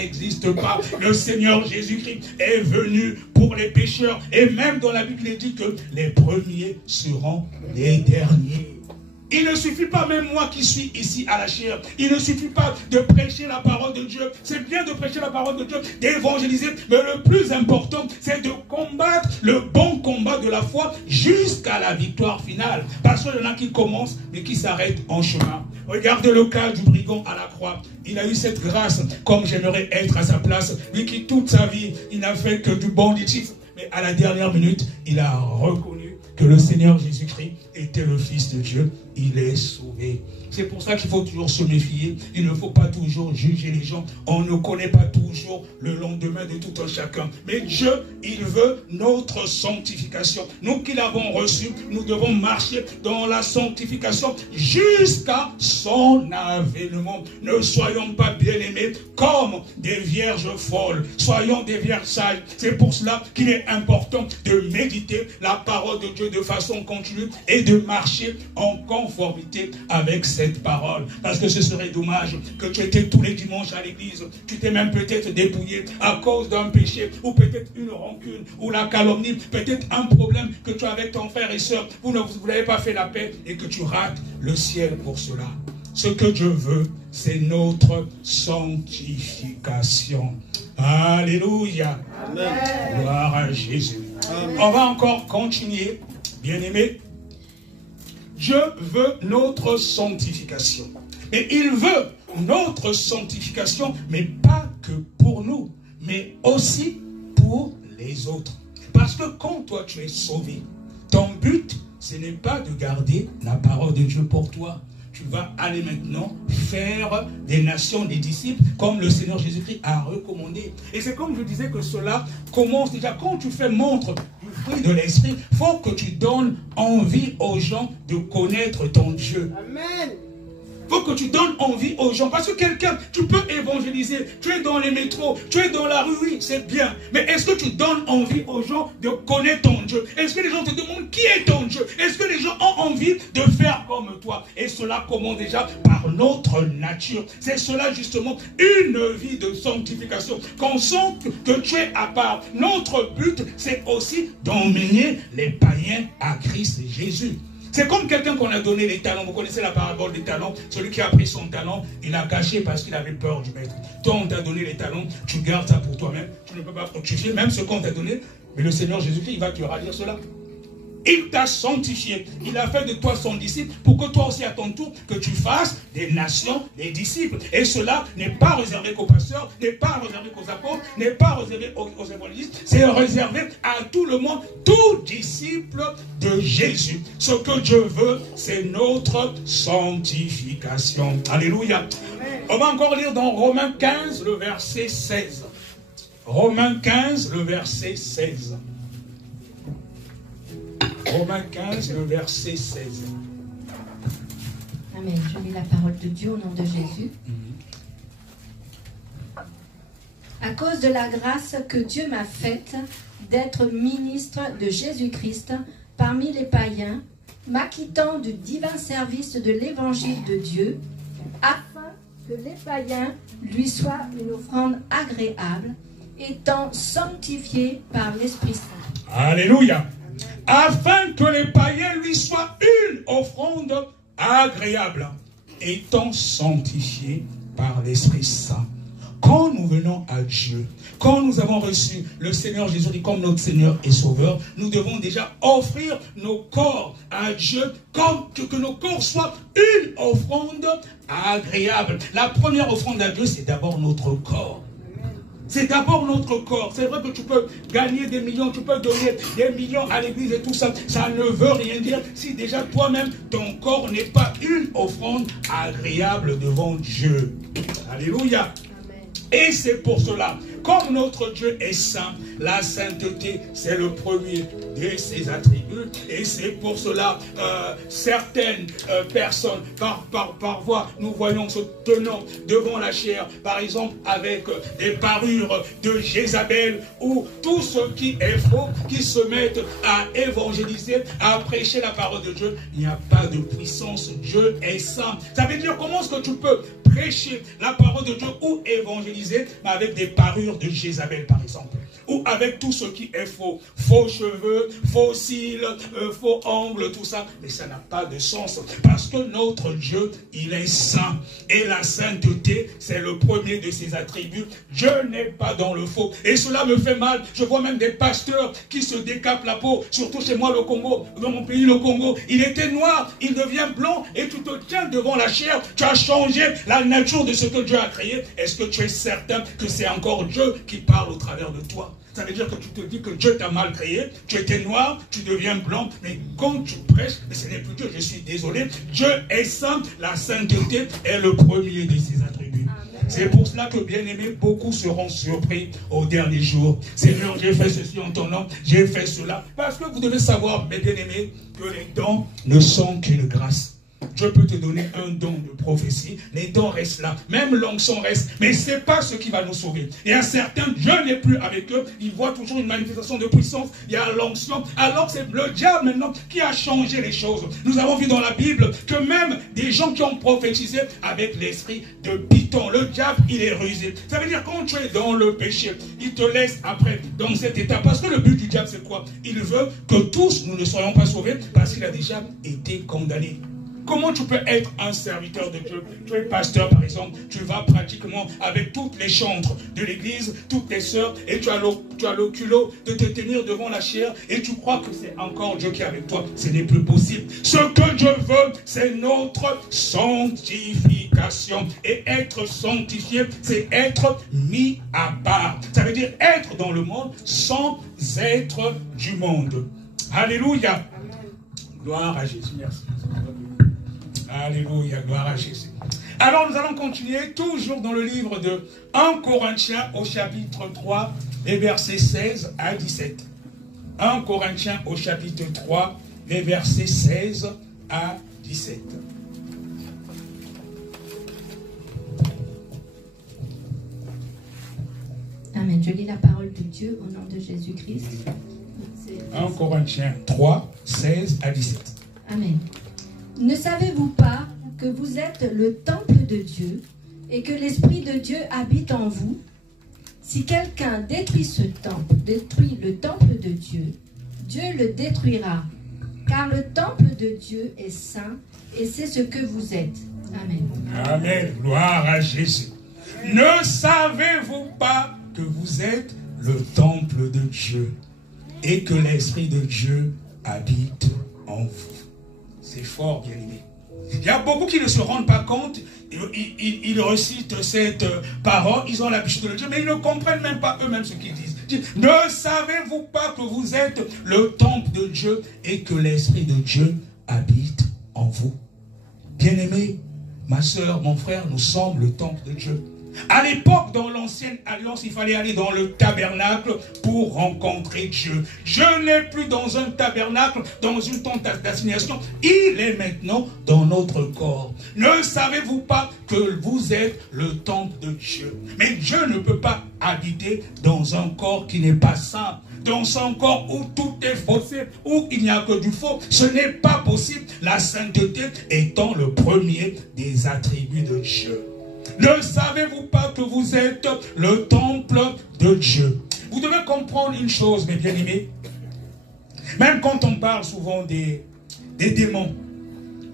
n'existe pas. Le Seigneur Jésus-Christ est venu pour les pécheurs. Et même dans la Bible, il dit que les premiers seront les derniers. Il ne suffit pas, même moi qui suis ici à la chair, il ne suffit pas de prêcher la parole de Dieu. C'est bien de prêcher la parole de Dieu, d'évangéliser, mais le plus important, c'est de combattre le bon combat de la foi jusqu'à la victoire finale. Parce qu'il y en a qui commencent, mais qui s'arrêtent en chemin. Regardez le cas du brigand à la croix. Il a eu cette grâce, comme j'aimerais être à sa place. Lui qui toute sa vie, il n'a fait que du banditisme. Mais à la dernière minute, il a reconnu que le Seigneur Jésus-Christ était le Fils de Dieu. Il est sauvé. C'est pour ça qu'il faut toujours se méfier. Il ne faut pas toujours juger les gens. On ne connaît pas toujours le lendemain de tout un chacun. Mais Dieu, il veut notre sanctification. Nous qui l'avons reçu, nous devons marcher dans la sanctification jusqu'à son avènement. Ne soyons pas bien-aimés comme des vierges folles. Soyons des vierges sages. C'est pour cela qu'il est important de méditer la parole de Dieu de façon continue et de marcher en conformité avec cette parole. Parce que ce serait dommage que tu étais tous les dimanches à l'église, tu t'es même peut-être dépouillé à cause d'un péché, ou peut-être une rancune, ou la calomnie, peut-être un problème que tu as avec ton frère et soeur, vous n'avez pas fait la paix et que tu rates le ciel pour cela. Ce que Dieu veut, c'est notre sanctification. Alléluia. Amen. Gloire à Jésus. Amen. On va encore continuer, bien-aimés. Dieu veut notre sanctification. Mais il veut notre sanctification, mais pas que pour nous, mais aussi pour les autres. Parce que quand toi tu es sauvé, ton but, ce n'est pas de garder la parole de Dieu pour toi. Tu vas aller maintenant faire des nations, des disciples, comme le Seigneur Jésus-Christ a recommandé. Et c'est comme je disais que cela commence déjà. Quand tu fais montre du fruit de l'esprit, il faut que tu donnes envie aux gens de connaître ton Dieu. Amen. Il faut que tu donnes envie aux gens. Parce que quelqu'un, tu peux évangéliser. Tu es dans les métros, tu es dans la rue, oui, c'est bien. Mais est-ce que tu donnes envie aux gens de connaître ton Dieu? Est-ce que les gens te demandent qui est ton Dieu? Est-ce que les gens ont envie de faire comme toi? Et cela commence déjà par notre nature. C'est cela justement, une vie de sanctification. Qu'on sent que tu es à part. Notre but, c'est aussi d'emmener les païens à Christ Jésus. C'est comme quelqu'un qu'on a donné les talents. Vous connaissez la parabole des talents. Celui qui a pris son talent, il l'a caché parce qu'il avait peur du maître. Toi, on t'a donné les talents, tu gardes ça pour toi-même. Tu ne peux pas fructifier, même ce qu'on t'a donné. Mais le Seigneur Jésus-Christ, il va te redire cela. Il t'a sanctifié. Il a fait de toi son disciple pour que toi aussi à ton tour, que tu fasses des nations, des disciples. Et cela n'est pas réservé qu'aux pasteurs, n'est pas réservé qu'aux apôtres, n'est pas réservé aux évangélistes. C'est réservé à tout le monde, tout disciple de Jésus. Ce que Dieu veut, c'est notre sanctification. Alléluia. Amen. On va encore lire dans Romains 15, le verset 16. Romains 15, le verset 16. Romains 15, le verset 16. Amen. Je lis la parole de Dieu au nom de Jésus. À cause de la grâce que Dieu m'a faite d'être ministre de Jésus-Christ parmi les païens, m'acquittant du divin service de l'évangile de Dieu, afin que les païens lui soient une offrande agréable, étant sanctifiés par l'Esprit Saint. Alléluia. Afin que les païens lui soient une offrande agréable, étant sanctifiés par l'Esprit Saint. Quand nous venons à Dieu, quand nous avons reçu le Seigneur Jésus comme notre Seigneur et Sauveur, nous devons déjà offrir nos corps à Dieu, comme que nos corps soient une offrande agréable. La première offrande à Dieu, c'est d'abord notre corps. C'est d'abord notre corps. C'est vrai que tu peux gagner des millions, tu peux donner des millions à l'église et tout ça. Ça ne veut rien dire si déjà toi-même, ton corps n'est pas une offrande agréable devant Dieu. Alléluia. Amen. Et c'est pour cela, comme notre Dieu est saint, la sainteté, c'est le premier de ses attributs. Et c'est pour cela, certaines personnes, parfois, nous voyons se tenant devant la chair, par exemple, avec des parures de Jézabel, ou tout ce qui est faux, qui se mettent à évangéliser, à prêcher la parole de Dieu. Il n'y a pas de puissance. Dieu est saint. Ça veut dire, comment est-ce que tu peux prêcher la parole de Dieu ou évangéliser, mais avec des parures de Jézabel, par exemple, ou avec tout ce qui est faux, faux cheveux, faux cils, faux ongles, tout ça, mais ça n'a pas de sens, parce que notre Dieu, il est saint, et la sainteté, c'est le premier de ses attributs. Dieu n'est pas dans le faux, et cela me fait mal. Je vois même des pasteurs qui se décapent la peau, surtout chez moi, le Congo, dans mon pays, le Congo. Il était noir, il devient blanc, et tu te tiens devant la chair, tu as changé la nature de ce que Dieu a créé. Est-ce que tu es certain que c'est encore Dieu qui parle au travers de toi? Ça veut dire que tu te dis que Dieu t'a mal créé, tu étais noir, tu deviens blanc, mais quand tu prêches, mais ce n'est plus Dieu, je suis désolé. Dieu est saint, la sainteté est le premier de ses attributs. C'est pour cela que, bien aimés, beaucoup seront surpris au dernier jour. Seigneur, j'ai fait ceci en ton nom, j'ai fait cela. Parce que vous devez savoir, mes bien-aimés, que les dons ne sont qu'une grâce. Dieu peut te donner un don de prophétie, les dons restent là, même l'onction reste, mais ce n'est pas ce qui va nous sauver. Et à certains, Dieu n'est plus avec eux, ils voient toujours une manifestation de puissance, il y a l'onction, alors que c'est le diable maintenant qui a changé les choses. Nous avons vu dans la Bible que même des gens qui ont prophétisé avec l'esprit de Python, le diable, il est rusé. Ça veut dire quand tu es dans le péché, il te laisse après dans cet état, parce que le but du diable c'est quoi? Il veut que tous nous ne soyons pas sauvés, parce qu'il a déjà été condamné. Comment tu peux être un serviteur de Dieu? Tu es pasteur par exemple, tu vas pratiquement avec toutes les chantres de l'église, toutes les sœurs, et tu as le culot de te tenir devant la chair, et tu crois que c'est encore Dieu qui est avec toi. Ce n'est plus possible. Ce que Dieu veut, c'est notre sanctification. Et être sanctifié, c'est être mis à part. Ça veut dire être dans le monde sans être du monde. Alléluia. Gloire à Jésus. Merci. Alléluia, gloire à Jésus. Alors nous allons continuer toujours dans le livre de 1 Corinthiens au chapitre 3, les versets 16 à 17. 1 Corinthiens au chapitre 3, les versets 16 à 17. Amen. Je lis la parole de Dieu au nom de Jésus-Christ. 1 Corinthiens 3, 16 à 17. Amen. Ne savez-vous pas que vous êtes le temple de Dieu et que l'Esprit de Dieu habite en vous? Si quelqu'un détruit ce temple, détruit le temple de Dieu, Dieu le détruira, car le temple de Dieu est saint et c'est ce que vous êtes. Amen. Amen. Gloire à Jésus. Ne savez-vous pas que vous êtes le temple de Dieu et que l'Esprit de Dieu habite en vous? C'est fort, bien aimé. Il y a beaucoup qui ne se rendent pas compte. Ils recitent cette parole, ils ont l'habitude de le dire, mais ils ne comprennent même pas eux-mêmes ce qu'ils disent. Ne savez-vous pas que vous êtes le temple de Dieu et que l'Esprit de Dieu habite en vous? Bien-aimé, ma soeur, mon frère, nous sommes le temple de Dieu. À l'époque, dans l'ancienne alliance, il fallait aller dans le tabernacle pour rencontrer Dieu. Dieu n'est plus dans un tabernacle, dans une tente d'assignation. Il est maintenant dans notre corps. Ne savez-vous pas que vous êtes le temple de Dieu? Mais Dieu ne peut pas habiter dans un corps qui n'est pas saint. Dans un corps où tout est faussé, où il n'y a que du faux. Ce n'est pas possible. La sainteté étant le premier des attributs de Dieu. Ne savez-vous pas que vous êtes le temple de Dieu? Vous devez comprendre une chose, mes bien-aimés. Même quand on parle souvent des démons,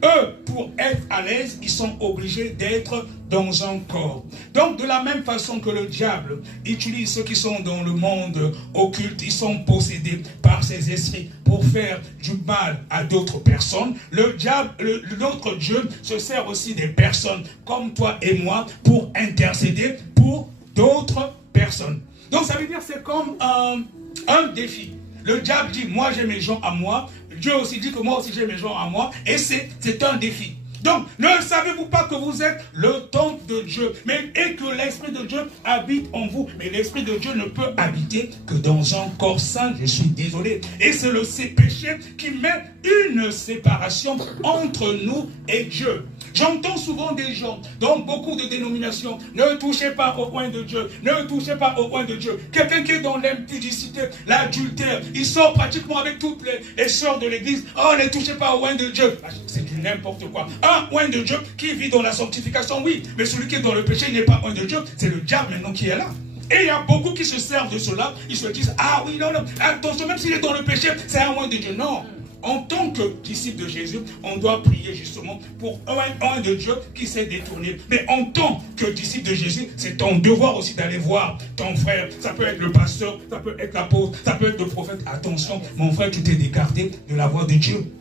eux, pour être à l'aise, ils sont obligés d'être dans un corps. Donc, de la même façon que le diable utilise ceux qui sont dans le monde occulte, ils sont possédés par ces esprits pour faire du mal à d'autres personnes. Le diable, notre Dieu, se sert aussi des personnes comme toi et moi pour intercéder pour d'autres personnes. Donc, ça veut dire que c'est comme un défi. Le diable dit, moi j'ai mes gens à moi. Dieu aussi dit que moi aussi j'ai mes gens à moi. Et c'est un défi. Donc, ne savez-vous pas que vous êtes le temple de Dieu, et que l'Esprit de Dieu habite en vous. Mais l'Esprit de Dieu ne peut habiter que dans un corps saint, je suis désolé. Et c'est le péché qui met une séparation entre nous et Dieu. J'entends souvent des gens, dans beaucoup de dénominations, ne touchez pas au oint de Dieu, ne touchez pas au oint de Dieu. Quelqu'un qui est dans l'impudicité, l'adultère, il sort pratiquement avec toutes les sœurs de l'église. Oh, ne touchez pas au oint de Dieu. C'est du n'importe quoi. Un oint de Dieu qui vit dans la sanctification, oui, mais celui qui est dans le péché, il n'est pas oint de Dieu, c'est le diable maintenant qui est là. Et il y a beaucoup qui se servent de cela, ils se disent, ah oui, non, attention, même s'il est dans le péché, c'est un oint de Dieu. Non. En tant que disciple de Jésus, on doit prier justement pour un de Dieu qui s'est détourné. Mais en tant que disciple de Jésus, c'est ton devoir aussi d'aller voir ton frère. Ça peut être le pasteur, ça peut être l'apôtre, ça peut être le prophète. Attention, mon frère, tu t'es écarté de la voix de Dieu.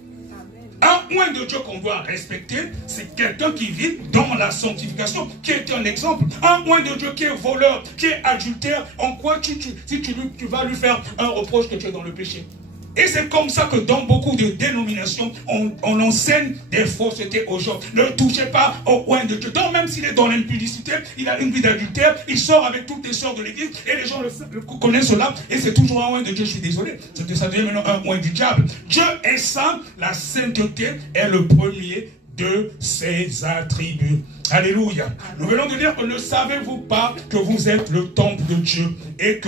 Un oint de Dieu qu'on doit respecter, c'est quelqu'un qui vit dans la sanctification, qui est un exemple. Un oint de Dieu qui est voleur, qui est adultère, en quoi tu vas lui faire un reproche que tu es dans le péché? Et c'est comme ça que dans beaucoup de dénominations, on enseigne des faussetés aux gens. Ne touchez pas au oint de Dieu. Donc même s'il est dans l'impudicité, il a une vie d'adultère, il sort avec toutes les sœurs de l'église, et les gens le connaissent cela, et c'est toujours un oint de Dieu, je suis désolé. Ça devient maintenant un oint du diable. Dieu est saint, la sainteté est le premier de ses attributs. Alléluia. Nous venons de dire que ne savez-vous pas que vous êtes le temple de Dieu et que